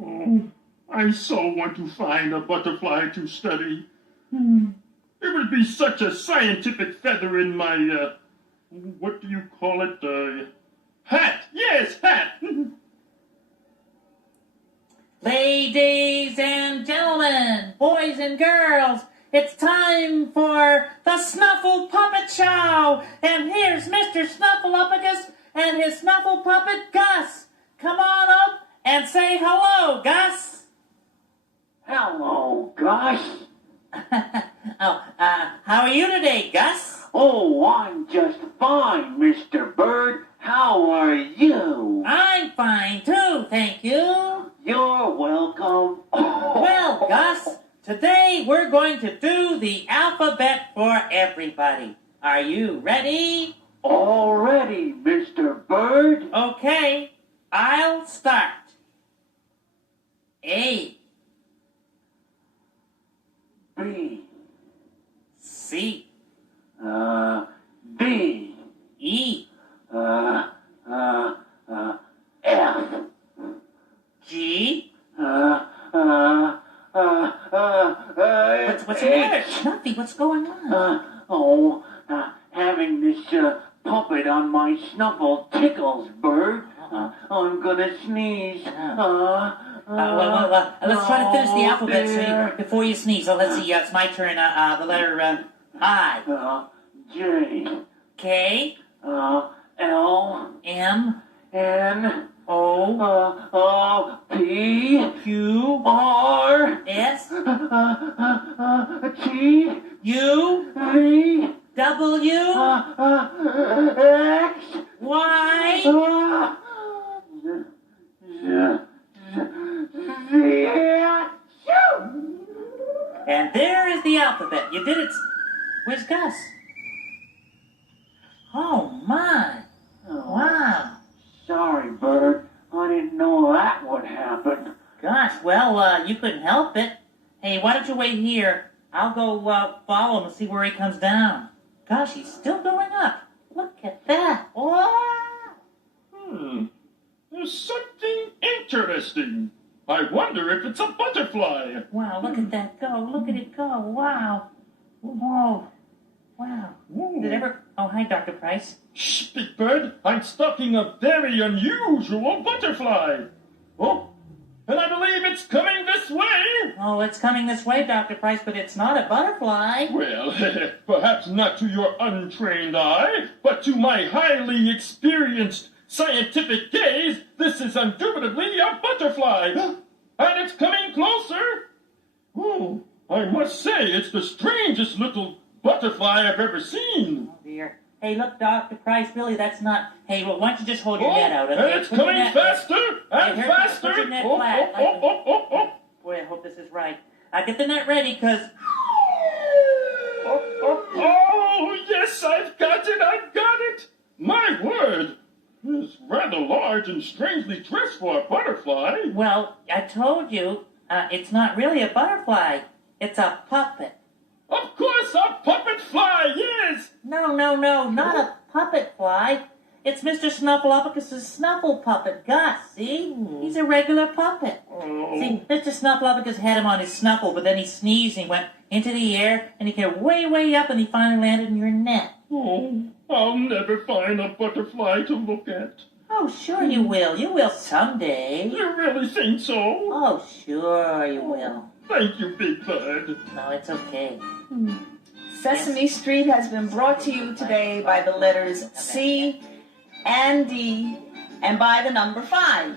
Oh, I so want to find a butterfly to study. It would be such a scientific feather in my, what do you call it, hat. Yes, hat. Ladies and gentlemen, boys and girls, it's time for the Snuffle Puppet Show! And here's Mr. Snuffleupagus and his Snuffle Puppet, Gus. Come on up and say hello, Gus. Hello, Gus. How are you today, Gus? Oh, I'm just fine, Mr. Bird. How are you? I'm fine, too, thank you. You're welcome. Well, Gus, today we're going to do the alphabet for everybody. Are you ready? All ready, Mr. Bird. Okay, I'll start. A, B, C, D, E, F, G. What's the H. matter? Snuffy, what's going on? Having this puppet on my snuffle tickles, Bird. I'm gonna sneeze. Let's try to finish the alphabet before you sneeze. So let's see, it's my turn. The letter I. J. K. L. M. N. O. P. Q. R. S. T. U. V. W. X. Y. And there is the alphabet. You did it. Where's Gus? Oh, my. Wow. Sorry, Bird. I didn't know that would happen. Gosh, well, you couldn't help it. Hey, why don't you wait here? I'll go follow him and see where he comes down. Gosh, he's still going up. Look at that. Wow. There's something interesting. I wonder if it's a butterfly. Wow, look at that go. Look at it go. Wow. Whoa. Wow. Did it ever... Oh, hi, Dr. Price. Shh, Big Bird, I'm stalking a very unusual butterfly. Oh, and I believe it's coming this way. Oh, it's coming this way, Dr. Price, but it's not a butterfly. Well, perhaps not to your untrained eye, but to my highly experienced scientific gaze, this is indubitably a butterfly. And it's coming closer. Oh, I must say, it's the strangest little butterfly I've ever seen. Oh, dear. Hey, look, Dr. Price, really, that's not... Hey, well, why don't you just hold your net out? And it's coming faster and faster. Put your net flat. Boy, I hope this is right. Get the net ready, because... Oh, yes, I've got it. My word. It's rather large and strangely dressed for a butterfly. Well, I told you, it's not really a butterfly. It's a puppet. Of course, a puppet fly, yes. No, not a puppet fly. It's Mr. Snuffleupagus' snuffle puppet, Gus, see? He's a regular puppet. Oh. See, Mr. Snuffleupagus had him on his snuffle, but then he sneezed and he went into the air, and he came way up, and he finally landed in your net. Oh, I'll never find a butterfly to look at. Oh, sure you will. You will someday. You really think so? Oh, sure you will. Thank you, Big Bird. No, it's okay. Sesame Street has been brought to you today by the letters C and D and by the number 5.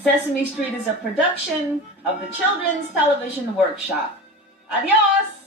Sesame Street is a production of the Children's Television Workshop. Adios!